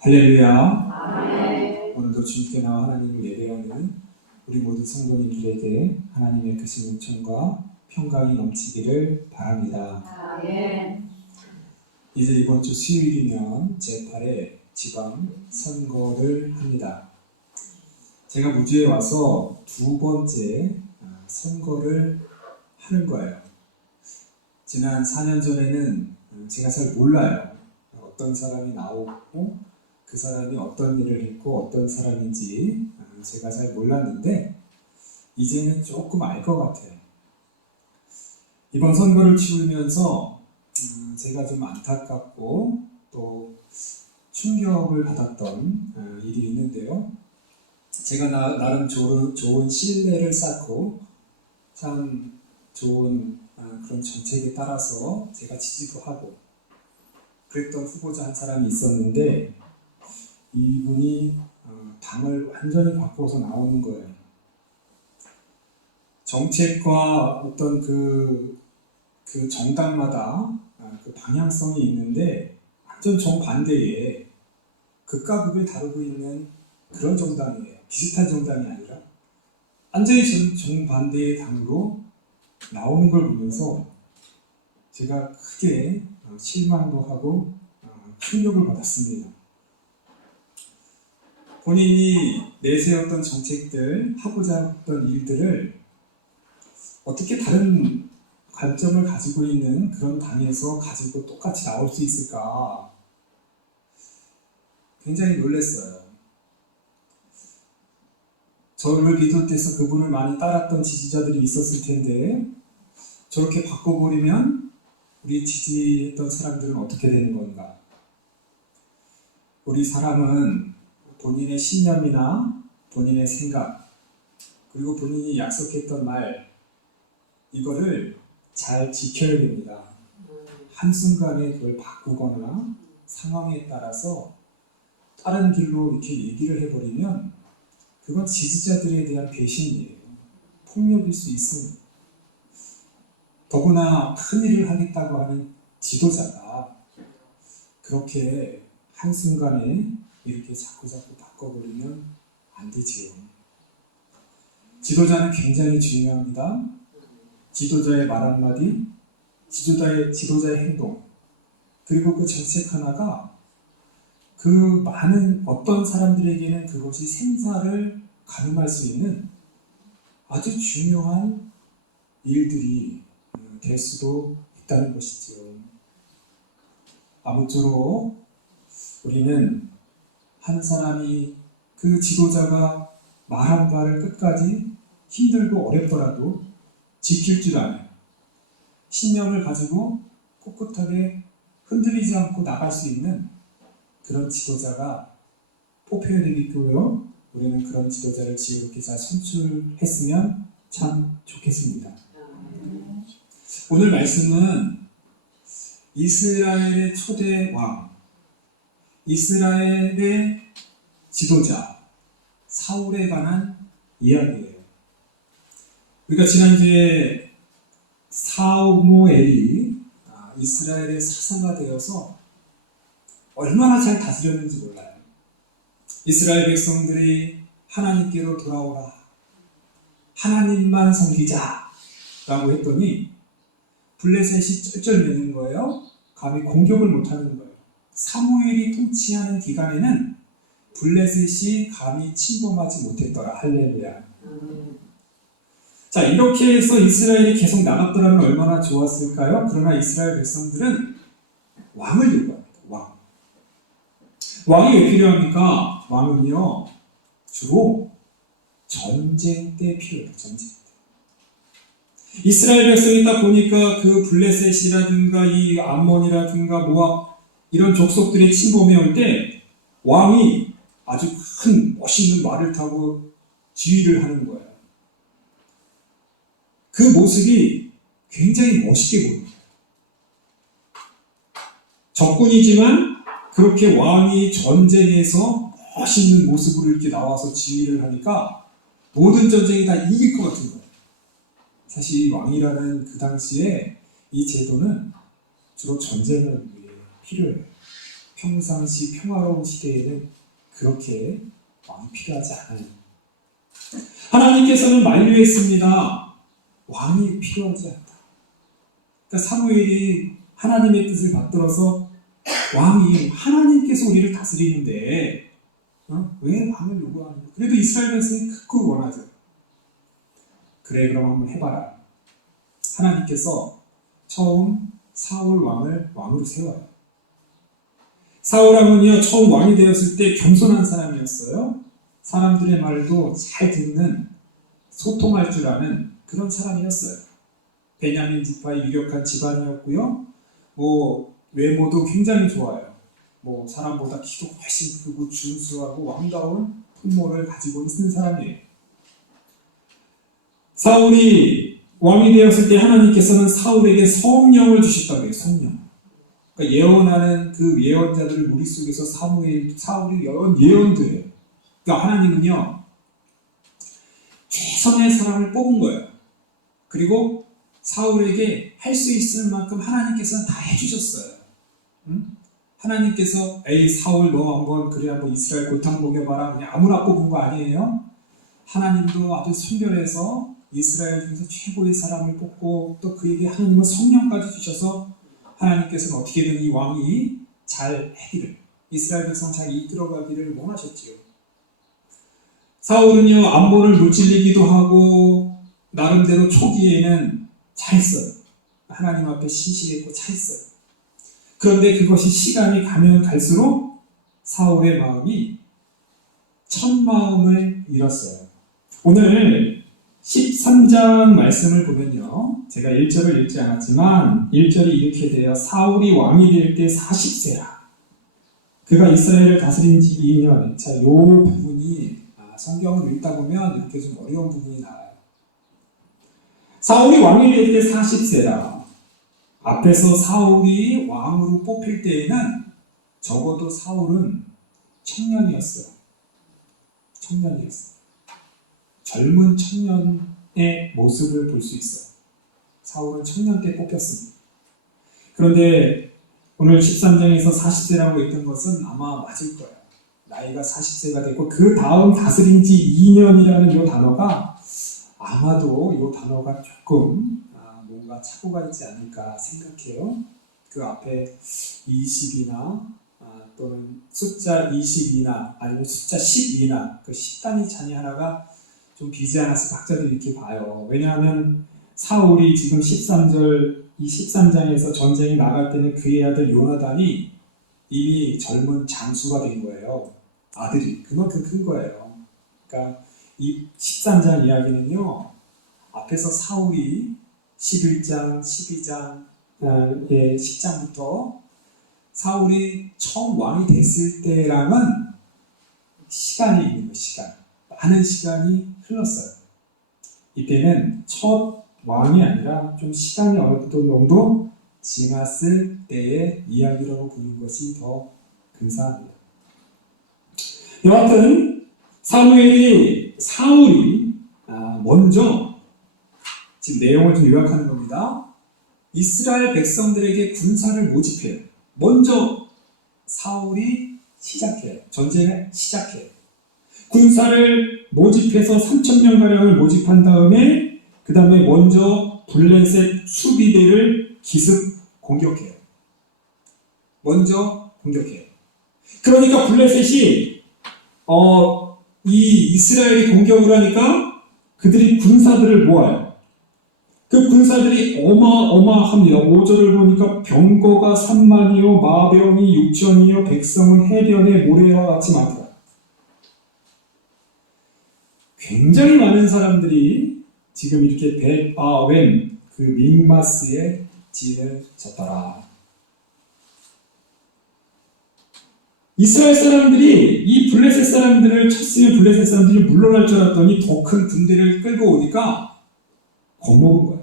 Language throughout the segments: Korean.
할렐루야. 아멘. 오늘도 주님께 나와 하나님을 예배하는 우리 모든 성도님들에게 하나님의 크신 은총과 평강이 넘치기를 바랍니다. 아멘. 이제 이번 주 수요일이면 제8회 지방 선거를 합니다. 제가 무주에 와서 두 번째 선거를 하는 거예요. 지난 4년 전에는 제가 잘 몰라요. 어떤 사람이 나오고 그 사람이 어떤 일을 했고 어떤 사람인지 제가 잘 몰랐는데 이제는 조금 알 것 같아요. 이번 선거를 치르면서 제가 좀 안타깝고 또 충격을 받았던 일이 있는데요. 제가 나름 좋은 신뢰를 쌓고 참 좋은 그런 정책에 따라서 제가 지지도 하고 그랬던 후보자 한 사람이 있었는데 이분이 당을 완전히 바꿔서 나오는 거예요. 정책과 어떤 그 정당마다 그 방향성이 있는데 완전 정반대의 극과 극을 다루고 있는 그런 정당이에요. 비슷한 정당이 아니라 완전히 정반대의 당으로 나오는 걸 보면서 제가 크게 실망도 하고 충격을 받았습니다. 본인이 내세웠던 정책들, 하고자 했던 일들을 어떻게 다른 관점을 가지고 있는 그런 당에서 가지고 똑같이 나올 수 있을까? 굉장히 놀랐어요. 저를 비롯해서 그분을 많이 따랐던 지지자들이 있었을 텐데 저렇게 바꿔버리면 우리 지지했던 사람들은 어떻게 되는 건가? 우리 사람은 본인의 신념이나 본인의 생각 그리고 본인이 약속했던 말 이거를 잘 지켜야 됩니다. 한순간에 그걸 바꾸거나 상황에 따라서 다른 길로 이렇게 얘기를 해버리면 그건 지지자들에 대한 배신이에요. 폭력일 수 있습니다. 더구나 큰 일을 하겠다고 하는 지도자가 그렇게 한순간에 이렇게 자꾸 바꿔버리면 안 되지요. 지도자는 굉장히 중요합니다. 지도자의 말 한마디, 지도자의 행동, 그리고 그 정책 하나가 그 많은 어떤 사람들에게는 그것이 생사를 가늠할 수 있는 아주 중요한 일들이 될 수도 있다는 것이지요. 아무쪼록 우리는 한 사람이 그 지도자가 말한 바를 끝까지 힘들고 어렵더라도 지킬 줄 아는 신념을 가지고 꿋꿋하게 흔들리지 않고 나갈 수 있는 그런 지도자가 뽑혀야 되겠고요. 우리는 그런 지도자를 지혜롭게 잘 선출했으면 참 좋겠습니다. 오늘 말씀은 이스라엘의 초대 왕, 이스라엘의 지도자 사울에 관한 이야기예요. 우리가 지난주에 사무엘이 이스라엘의 사사가 되어서 얼마나 잘 다스렸는지 몰라요. 이스라엘 백성들이 하나님께로 돌아오라, 하나님만 섬기자 라고 했더니 블레셋이 쩔쩔매는 거예요. 감히 공격을 못하는 거예요. 사무엘이 통치하는 기간에는 블레셋이 감히 침범하지 못했더라. 할렐루야. 자, 이렇게 해서 이스라엘이 계속 나갔더라면 얼마나 좋았을까요? 그러나 이스라엘 백성들은 왕을 요구합니다. 왕이 왜 필요합니까? 왕은요, 주로 전쟁 때 필요해요. 전쟁 때. 이스라엘 백성이 딱 보니까 그 블레셋이라든가 이 암몬이라든가 모압 이런 족속들의 침범해 올 때 왕이 아주 큰 멋있는 말을 타고 지휘를 하는 거예요. 그 모습이 굉장히 멋있게 보입니다. 적군이지만 그렇게 왕이 전쟁에서 멋있는 모습으로 이렇게 나와서 지휘를 하니까 모든 전쟁이 다 이길 것 같은 거예요. 사실 왕이라는 그 당시에 이 제도는 주로 전쟁을 위해 필요해요. 평상시 평화로운 시대에는 그렇게 왕이 필요하지 않아요. 하나님께서는 만류했습니다. 왕이 필요하지 않다. 그러니까 사무엘이 하나님의 뜻을 받들어서 왕이 하나님께서 우리를 다스리는데 왜 왕을 요구하는 거야? 그래도 이스라엘 백성이 극구 원하죠. 그래 그럼 한번 해봐라. 하나님께서 처음 사울 왕을 왕으로 세워요. 사울 왕은요 처음 왕이 되었을 때 겸손한 사람이었어요. 사람들의 말도 잘 듣는 소통할 줄 아는 그런 사람이었어요. 베냐민 지파의 유력한 집안이었고요. 외모도 굉장히 좋아요. 사람보다 키도 훨씬 크고 준수하고 왕다운 풍모를 가지고 있는 사람이에요. 사울이 왕이 되었을 때 하나님께서는 사울에게 성령을 주셨다고 해요. 성령. 그러니까 예언하는 그 예언자들을 머릿속에서 사울이 예언들이에요. 그러니까 하나님은요 최선의 사람을 뽑은 거예요. 그리고 사울에게 할 수 있을 만큼 하나님께서는 다 해주셨어요. 하나님께서 에이 사울 너 한번 이스라엘 골탕 먹여봐라 그냥 아무나 뽑은 거 아니에요. 하나님도 아주 선별해서 이스라엘 중에서 최고의 사람을 뽑고 또 그에게 하나님은 성령까지 주셔서 하나님께서는 어떻게든 이 왕이 잘 해기를 이스라엘 백성 잘 이끌어가기를 원하셨지요. 사울은요 암몬을 무찔리기도 하고 나름대로 초기에는 잘했어요. 하나님 앞에 신실했고 잘했어요. 그런데 그것이 시간이 가면 갈수록 사울의 마음이 첫마음을 잃었어요. 오늘 13장 말씀을 보면요. 제가 1절을 읽지 않았지만 1절이 이렇게 돼요. 사울이 왕이 될 때 40세라. 그가 이스라엘을 다스린 지 2년. 자, 이 부분이 성경을 읽다 보면 이렇게 좀 어려운 부분이 나와요. 사울이 왕이 될 때 40세라. 앞에서 사울이 왕으로 뽑힐 때에는 적어도 사울은 청년이었어요. 젊은 청년의 모습을 볼 수 있어요. 사울은 청년 때 뽑혔습니다. 그런데 오늘 13장에서 40세라고 했던 것은 아마 맞을 거예요. 나이가 40세가 됐고 그 다음 다스린 지 2년이라는 이 단어가 아마도 이 단어가 조금 뭔가 착오가 있지 않을까 생각해요. 그 앞에 20이나 또는 숫자 22나 아니면 숫자 12나 그 10단위 잔이 하나가 좀 비지 않았을 학자들이 이렇게 봐요. 왜냐하면 사울이 지금 13절 이 13장에서 전쟁에 나갈 때는 그의 아들 요나단이 이미 젊은 장수가 된 거예요. 아들이 그만큼 큰 거예요. 그러니까 이 13장 이야기는요. 앞에서 사울이 11장, 12장, 10장부터 사울이 처음 왕이 됐을 때랑은 시간이 있는 거예요. 많은 시간이 흘렀어요. 이때는 첫 왕이 아니라 좀 시간이 어느 정도 지났을 때의 이야기라고 보는 것이 더 근사합니다. 여하튼 사울이 먼저 지금 내용을 좀 요약하는 겁니다. 이스라엘 백성들에게 군사를 모집해요. 먼저 사울이 시작해요. 전쟁을 시작해요. 군사를 모집해서 3,000명가량을 모집한 다음에 그 다음에 먼저 블레셋 수비대를 기습 공격해요. 그러니까 블레셋이 이 이스라엘이 공격을 하니까 그들이 군사들을 모아요. 그 군사들이 어마어마합니다. 5절을 보니까 병거가 3만이요 마병이 6천이요 백성은 해변의 모래와 같이 많더라. 굉장히 많은 사람들이 지금 이렇게 벳아웬 그 믹마스에 진을 쳤더라. 이스라엘 사람들이 이 블레셋 사람들을 쳤으면 블레셋 사람들이 물러날 줄 알았더니 더 큰 군대를 끌고 오니까 겁먹은 거예요.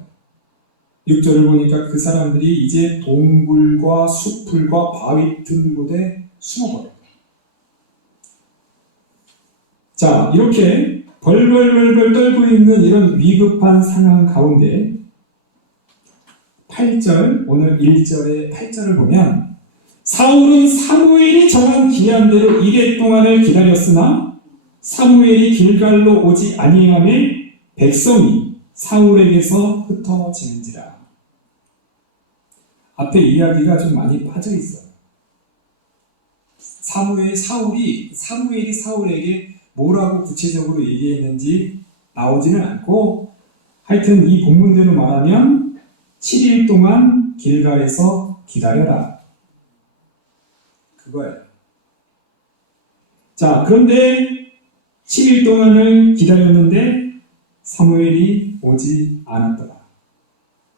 6절을 보니까 그 사람들이 이제 동굴과 숲풀과 바위 틈 곳에 숨어버려요. 자, 이렇게 벌벌벌벌 떨고 있는 이런 위급한 상황 가운데 8절, 오늘 1절의 8절을 보면 사울은 사무엘이 정한 기한대로 이래 동안을 기다렸으나 사무엘이 길갈로 오지 아니하매 백성이 사울에게서 흩어지는지라. 앞에 이야기가 좀 많이 빠져 있어요. 사무엘이 사울에게 뭐라고 구체적으로 얘기했는지 나오지는 않고, 하여튼 이 본문대로 말하면 7일 동안 길갈에서 기다려라, 그거예요. 자, 그런데 7일 동안을 기다렸는데 사무엘이 오지 않았더라.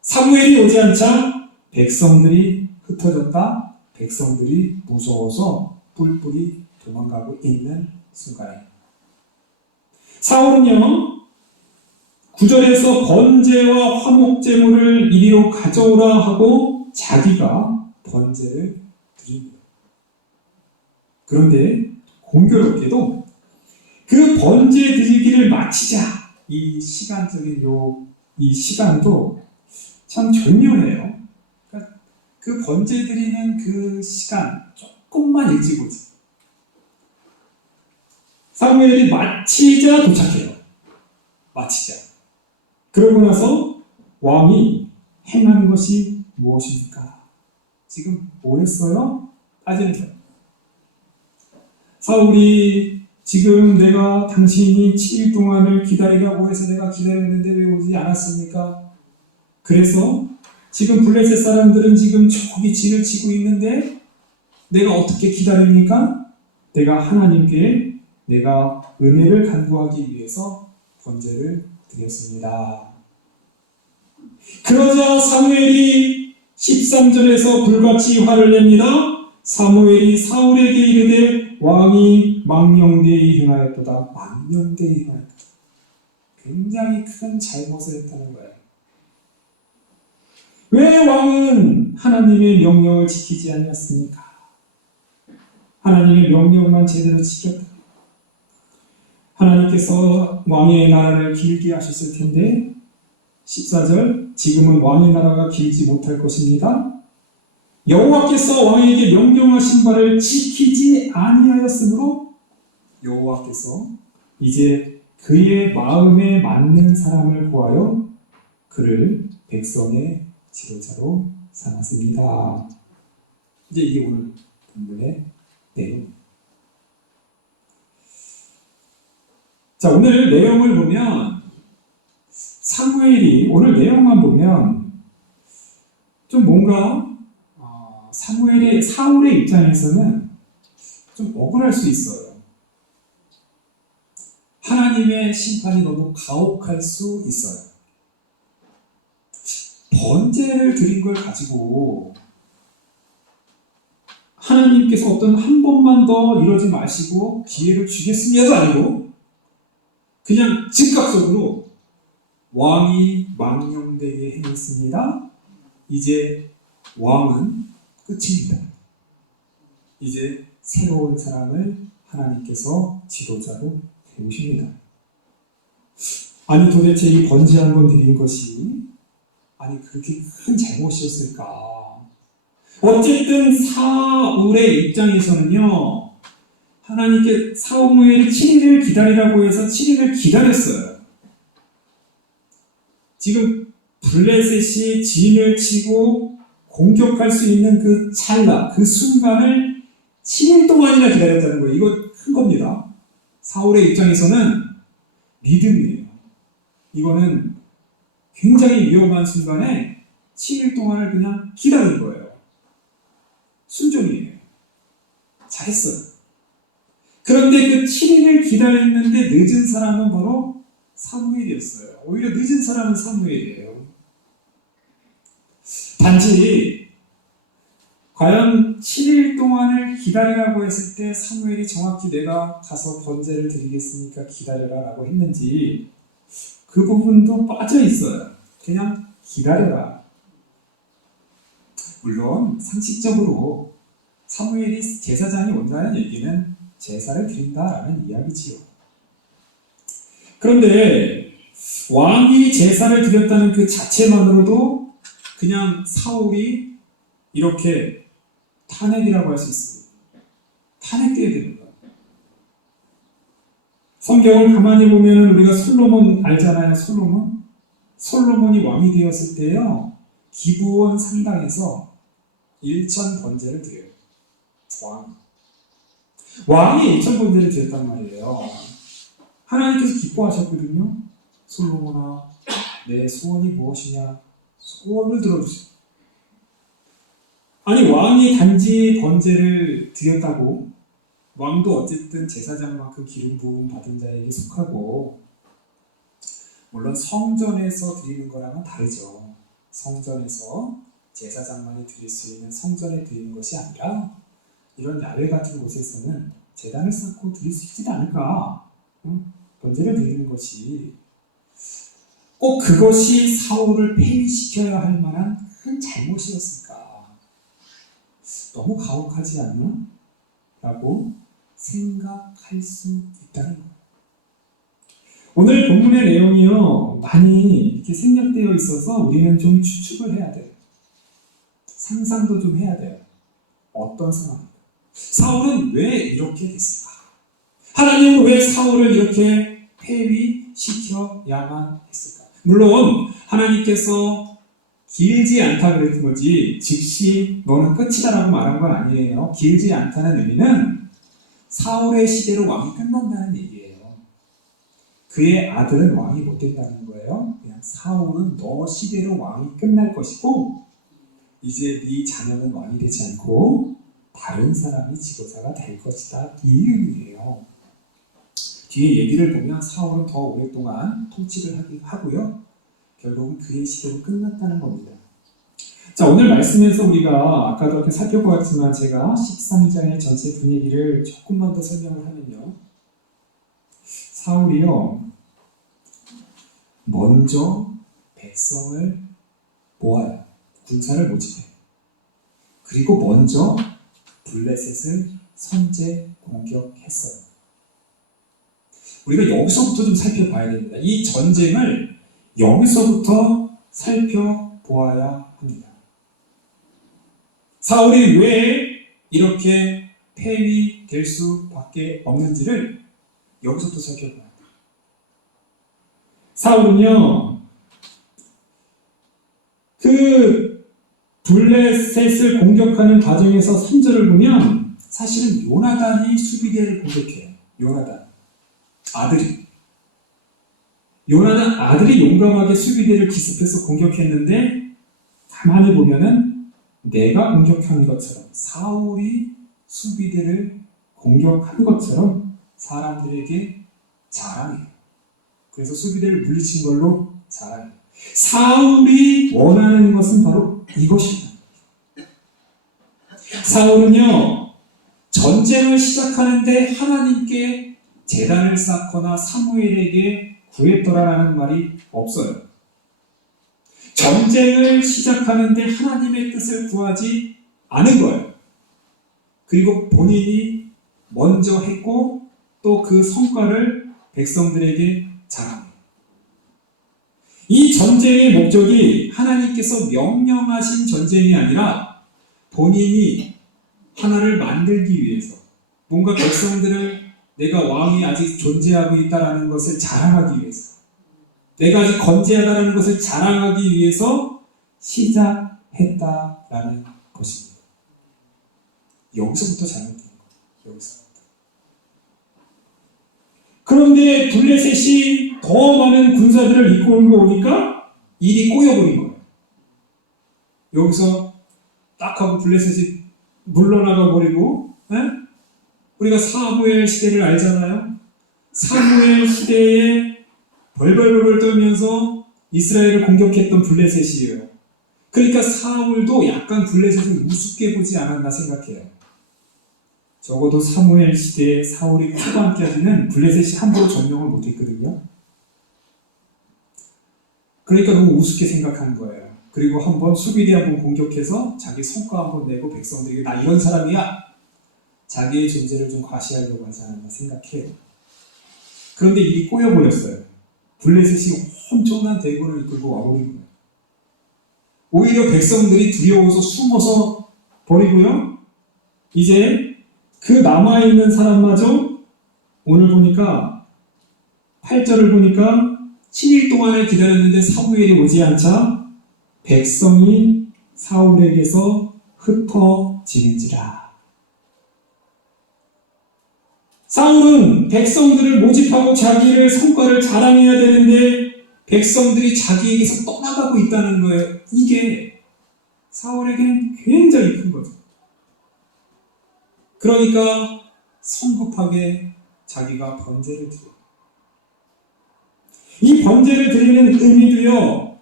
사무엘이 오지 않자 백성들이 흩어졌다. 백성들이 무서워서 뿔뿔이 도망가고 있는 순간에 사울은요, 9절에서 번제와 화목제물을 이리로 가져오라 하고 자기가 번제를 드립니다. 그런데 공교롭게도 그 번제 드리기를 마치자 이 시간적인 이 시간도 참 절묘해요. 그러니까 그 번제 드리는 그 시간 조금만 일찍 오지. 사무엘이 마치자 도착해요. 마치자. 그러고 나서 왕이 행한 것이 무엇입니까? 지금 뭐 했어요? 따지는 거예요. 사울이 지금 내가 당신이 7일 동안을 기다리라고 해서 내가 기다렸는데 왜 오지 않았습니까? 그래서 지금 블레셋 사람들은 지금 저기 진을 치고 있는데 내가 어떻게 기다립니까? 내가 하나님께 내가 은혜를 간구하기 위해서 번제를 드렸습니다. 그러자 사무엘이 13절에서 불같이 화를 냅니다. 사무엘이 사울에게 이르되 왕이 망령되이 행하였도다. 망령되이 행하였도다. 굉장히 큰 잘못을 했다는 거예요. 왜 왕은 하나님의 명령을 지키지 않았습니까? 하나님의 명령만 제대로 지켰다. 하나님께서 왕의 나라를 길게 하셨을 텐데 14절 지금은 왕의 나라가 길지 못할 것입니다. 여호와께서 왕에게 명령하신 바를 지키지 아니하였으므로 여호와께서 이제 그의 마음에 맞는 사람을 구하여 그를 백성의 지도자로 삼았습니다. 이제 이게 오늘 본문의 내용. 자, 오늘 내용을 보면 사무엘이 오늘 내용만 보면 좀 뭔가 사울의 입장에서는 좀 억울할 수 있어요. 하나님의 심판이 너무 가혹할 수 있어요. 번제를 드린 걸 가지고 하나님께서 어떤 한 번만 더 이러지 마시고 기회를 주겠습니다도 아니고 그냥 즉각적으로 왕이 망령되게 행했습니다. 이제 왕은 끝입니다. 이제 새로운 사람을 하나님께서 지도자로 세우십니다. 아니 도대체 이 번제 한 번 드린 것이 그렇게 큰 잘못이었을까? 어쨌든 사울의 입장에서는요, 하나님께 사무엘이 7일을 기다리라고 해서 7일을 기다렸어요. 지금 블레셋이 진을 치고 공격할 수 있는 그 찰나, 그 순간을 7일 동안이나 기다렸다는 거예요. 이거 큰 겁니다. 사울의 입장에서는 믿음이에요. 이거는 굉장히 위험한 순간에 7일 동안을 그냥 기다린 거예요. 순종이에요. 잘했어요. 그런데 그 7일을 기다렸는데 늦은 사람은 바로 사무엘이었어요. 오히려 늦은 사람은 사무엘이에요. 단지 과연 7일 동안을 기다리라고 했을 때 사무엘이 정확히 내가 가서 번제를 드리겠으니까 기다려라 라고 했는지 그 부분도 빠져 있어요. 그냥 기다려라. 물론 상식적으로 사무엘이 제사장이 온다는 얘기는 제사를 드린다라는 이야기지요. 그런데 왕이 제사를 드렸다는 그 자체만으로도 그냥 사울이 이렇게 탄핵이라고 할 수 있습니다. 탄핵돼야 되는 거예요. 성경을 가만히 보면 우리가 솔로몬 알잖아요. 솔로몬이 왕이 되었을 때요, 기브온 상당에서 일천 번제를 드려요. 왕이 일천 번제를 드렸단 말이에요. 하나님께서 기뻐하셨거든요. 솔로몬아, 내 소원이 무엇이냐? 소원을 들어주세요. 아니, 왕이 단지 번제를 드렸다고, 왕도 어쨌든 제사장만큼 기름 부음 받은 자에게 속하고, 물론 성전에서 드리는 거랑은 다르죠. 성전에서 제사장만이 드릴 수 있는 성전에 드리는 것이 아니라 이런 야외 같은 곳에서는 제단을 쌓고 드릴 수 있지 않을까? 번제를 드리는 것이, 꼭 그것이 사울을 폐위시켜야 할 만한 큰 잘못이었을까? 너무 가혹하지 않나? 라고 생각할 수 있다는 거예요. 오늘 본문의 내용이요, 많이 이렇게 생략되어 있어서 우리는 좀 추측을 해야 돼요. 상상도 좀 해야 돼요. 어떤 상황입니까? 사울은 왜 이렇게 됐을까? 하나님은 왜 사울을 이렇게 폐위시켜야만 했을까? 물론 하나님께서 길지 않다 그랬던 거지 즉시 너는 끝이다라고 말한 건 아니에요. 길지 않다는 의미는 사울의 시대로 왕이 끝난다는 얘기예요. 그의 아들은 왕이 못 된다는 거예요. 그냥 사울은 너 시대로 왕이 끝날 것이고 이제 네 자녀는 왕이 되지 않고 다른 사람이 지도자가 될 것이다, 이 의미예요. 뒤에 얘기를 보면 사울은 더 오랫동안 통치를 하고요, 결국은 그의 시대는 끝났다는 겁니다. 자, 오늘 말씀에서 우리가 아까도 이렇게 살펴보았지만 제가 13장의 전체 분위기를 조금만 더 설명을 하면요, 사울이요, 먼저 백성을 모아요. 군사를 모집해요. 그리고 먼저 블레셋을 선제 공격했어요. 우리가 여기서부터 좀 살펴봐야 됩니다. 이 전쟁을 여기서부터 살펴보아야 합니다. 사울이 왜 이렇게 폐위될 수밖에 없는지를 여기서부터 살펴봐야 합니다. 사울은요, 그 블레셋을 공격하는 과정에서 3절을 보면 사실은 요나단이 수비대를 공격해요. 요나단 아들이 용감하게 수비대를 기습해서 공격했는데, 가만히 보면은 내가 공격한 것처럼, 사울이 수비대를 공격한 것처럼 사람들에게 자랑해요. 그래서 수비대를 물리친 걸로 자랑해요. 사울이 원하는 것은 바로 이것입니다. 사울은요, 전쟁을 시작하는데 하나님께 제단을 쌓거나 사무엘에게 구했더라라는 말이 없어요. 전쟁을 시작하는데 하나님의 뜻을 구하지 않은 거예요. 그리고 본인이 먼저 했고 또 그 성과를 백성들에게 자랑해요. 이 전쟁의 목적이 하나님께서 명령하신 전쟁이 아니라 본인이 하나를 만들기 위해서, 뭔가 백성들을 내가 왕이 아직 존재하고 있다는 것을 자랑하기 위해서, 내가 아직 건재하다는 것을 자랑하기 위해서 시작했다라는 것입니다. 여기서부터 잘못된 거예요. 여기서부터. 그런데 블레셋이 더 많은 군사들을 이끌고 오니까 일이 꼬여버린 거예요. 여기서 딱 하고 블레셋이 물러나가 버리고, 우리가 사무엘 시대를 알잖아요. 사무엘 시대에 벌벌벌 떨면서 이스라엘을 공격했던 블레셋이에요. 그러니까 사울도 약간 블레셋을 우습게 보지 않았나 생각해요. 적어도 사무엘 시대에 사울이 후반까지는 블레셋이 함부로 점령을 못했거든요. 그러니까 너무 우습게 생각한 거예요. 그리고 한번 수비대 한번 공격해서 자기 성과 한번 내고 백성들에게 나 이런 사람이야, 자기의 존재를 좀 과시하려고 하지 않았나 생각해요. 그런데 일이 꼬여버렸어요. 블레셋이 엄청난 대군을 이끌고 와버린 거예요. 오히려 백성들이 두려워서 숨어서 버리고요, 이제 그 남아있는 사람마저 오늘 보니까 8절을 보니까 7일 동안을 기다렸는데 사무엘이 오지 않자 백성이 사울에게서 흩어지는지라. 사울은 백성들을 모집하고 자기를 성과를 자랑해야 되는데 백성들이 자기에게서 떠나가고 있다는 거예요. 이게 사울에게는 굉장히 큰 거죠. 그러니까 성급하게 자기가 번제를 드려요. 이 번제를 드리는 의미도요,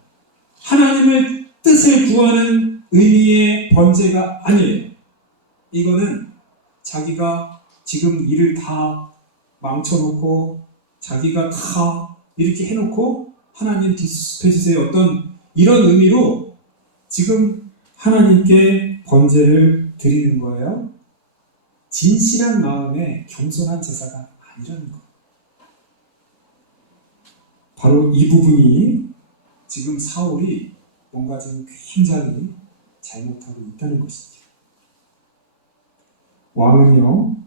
하나님의 뜻을 구하는 의미의 번제가 아니에요. 이거는 자기가 지금 일을 다 망쳐놓고 자기가 다 이렇게 해놓고 하나님 뒷수습해주세요. 어떤 이런 의미로 지금 하나님께 번제를 드리는 거예요. 진실한 마음에 겸손한 제사가 아니라는 거예요. 바로 이 부분이 지금 사울이 뭔가 지금 굉장히 잘못하고 있다는 것이죠. 왕은요,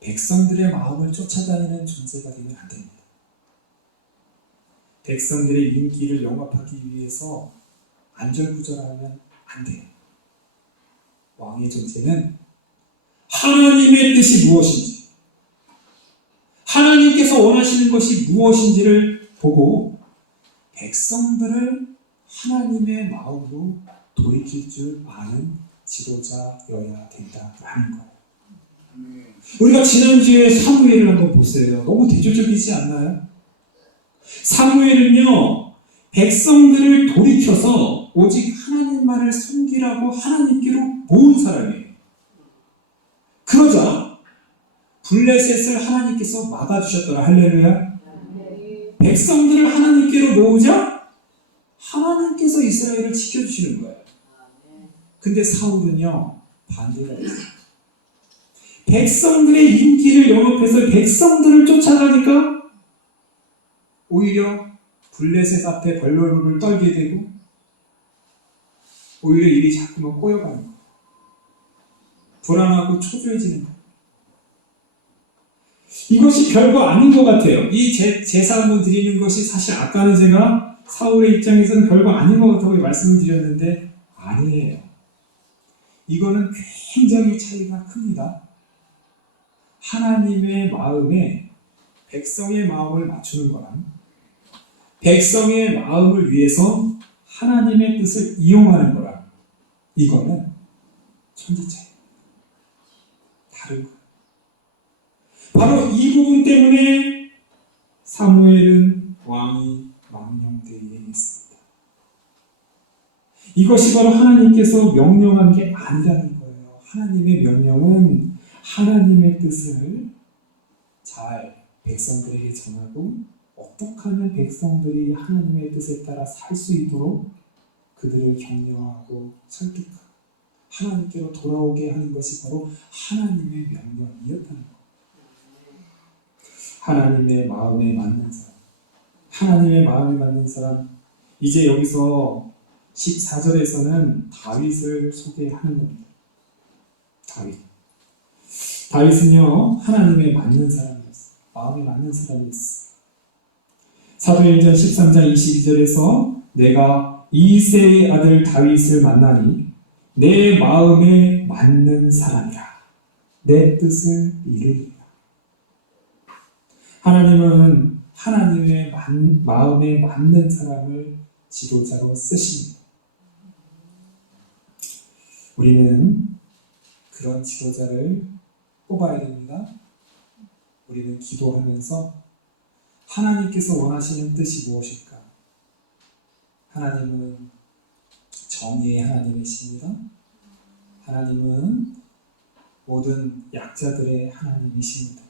백성들의 마음을 쫓아다니는 존재가 되면 안 됩니다. 백성들의 인기를 영합하기 위해서 안절부절하면 안 돼요. 왕의 존재는 하나님의 뜻이 무엇인지, 하나님께서 원하시는 것이 무엇인지를 보고 백성들을 하나님의 마음으로 돌이킬 줄 아는 지도자여야 된다라는 거예요. 우리가 지난주에 사무엘을 한번 보세요. 너무 대조적이지 않나요? 사무엘은요, 백성들을 돌이켜서 오직 하나님만을 섬기라고 하나님께로 모은 사람이에요. 그러자 블레셋을 하나님께서 막아주셨더라. 할렐루야. 백성들을 하나님께로 모으자 하나님께서 이스라엘을 지켜주시는 거예요. 근데 사울은요, 반대가 있어요. 백성들의 인기를 영업해서 백성들을 쫓아가니까 오히려 블레셋 앞에 벌벌을 떨게 되고 오히려 일이 자꾸만 꼬여가는 거예요. 불안하고 초조해지는 거예요. 이것이 별거 아닌 것 같아요. 이 제사 한번 드리는 것이 사실 아까는 제가 사울의 입장에서는 별거 아닌 것 같다고 말씀을 드렸는데 아니에요. 이거는 굉장히 차이가 큽니다. 하나님의 마음에 백성의 마음을 맞추는 거랑 백성의 마음을 위해서 하나님의 뜻을 이용하는 거랑 이거는 천지 차이. 다른 거예요. 바로 이 부분 때문에 사무엘은 왕이 망령되게 했습니다. 이것이 바로 하나님께서 명령한 게 아니라는 거예요. 하나님의 명령은 하나님의 뜻을 잘 백성들에게 전하고 어떻게 하면 백성들이 하나님의 뜻에 따라 살 수 있도록 그들을 격려하고 설득하고 하나님께로 돌아오게 하는 것이 바로 하나님의 명령이었다는 거예요. 하나님의 마음에 맞는 사람, 하나님의 마음에 맞는 사람. 이제 여기서 14절에서는 다윗을 소개하는 겁니다. 다윗은요, 하나님에 맞는 사람이었어요. 마음에 맞는 사람이었어요. 사도행전 13장 22절에서 내가 이새의 아들 다윗을 만나니 내 마음에 맞는 사람이라 내 뜻을 이루리라. 하나님은 하나님의 마음에 맞는 사람을 지도자로 쓰십니다. 우리는 그런 지도자를 뽑아야 됩니다. 우리는 기도하면서 하나님께서 원하시는 뜻이 무엇일까? 하나님은 정의의 하나님이십니다. 하나님은 모든 약자들의 하나님이십니다.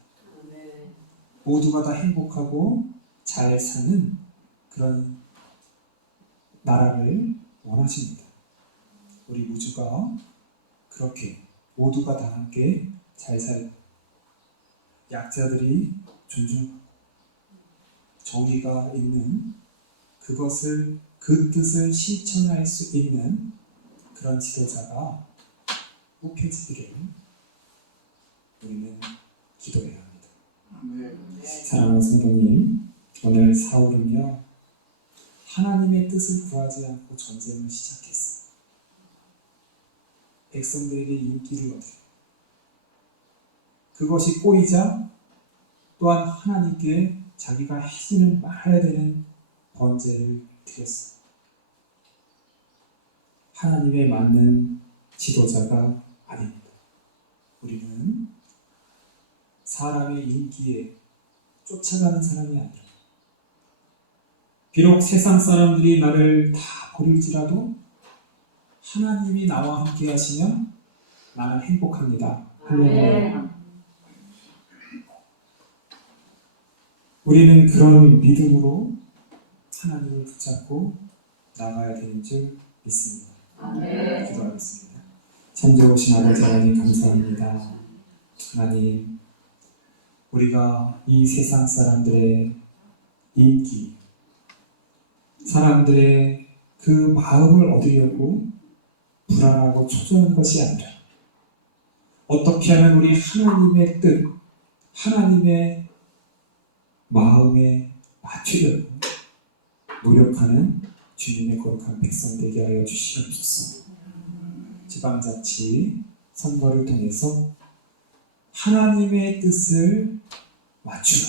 모두가 다 행복하고 잘 사는 그런 나라를 원하십니다. 우리 우주가 그렇게 모두가 다 함께 잘 살고 약자들이 존중받고 정의가 있는 그 뜻을 실천할 수 있는 그런 지도자가 뽑혀지기를 우리는 기도해야 합니다. 아멘. 사랑하는 성도님, 오늘 사울은요 하나님의 뜻을 구하지 않고 전쟁을 시작했어. 백성들에게 인기를 얻으려. 그것이 꼬이자 또한 하나님께 자기가 해지는 말아야 되는 번제를 드렸어. 하나님에 맞는 지도자가 아닙니다. 우리는 사람의 인기에 쫓아가는 사람이 아니라 비록 세상 사람들이 나를 다 버릴지라도 하나님이 나와 함께 하시면 나는 행복합니다. 할렐루야. 우리는 그런 믿음으로 하나님을 붙잡고 나가야 되는 줄 믿습니다. 기도하겠습니다. 참 좋으신 아버지 하나님 감사합니다. 하나님, 우리가 이 세상 사람들의 인기, 사람들의 그 마음을 얻으려고 불안하고 초조한 것이 아니라 어떻게 하면 우리 하나님의 뜻, 하나님의 마음에 맞추려고 노력하는 주님의 거룩한 백성 되게 하여 주시옵소서. 지방자치 선거를 통해서 하나님의 뜻을 맞추어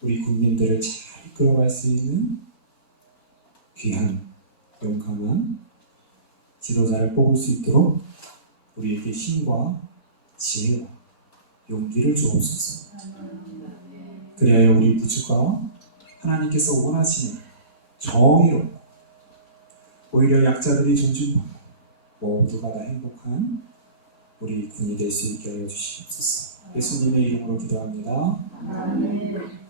우리 국민들을 잘 이끌어갈 수 있는 귀한, 용감한 지도자를 뽑을 수 있도록 우리에게 힘과 지혜와 용기를 주옵소서. 그래야 우리 무주가 하나님께서 원하시는 정의로 오히려 약자들이 존중받고 모두가 다 행복한 우리 군이 될 수 있게 하여 주시옵소서. 예수님의 이름으로 기도합니다. 아멘.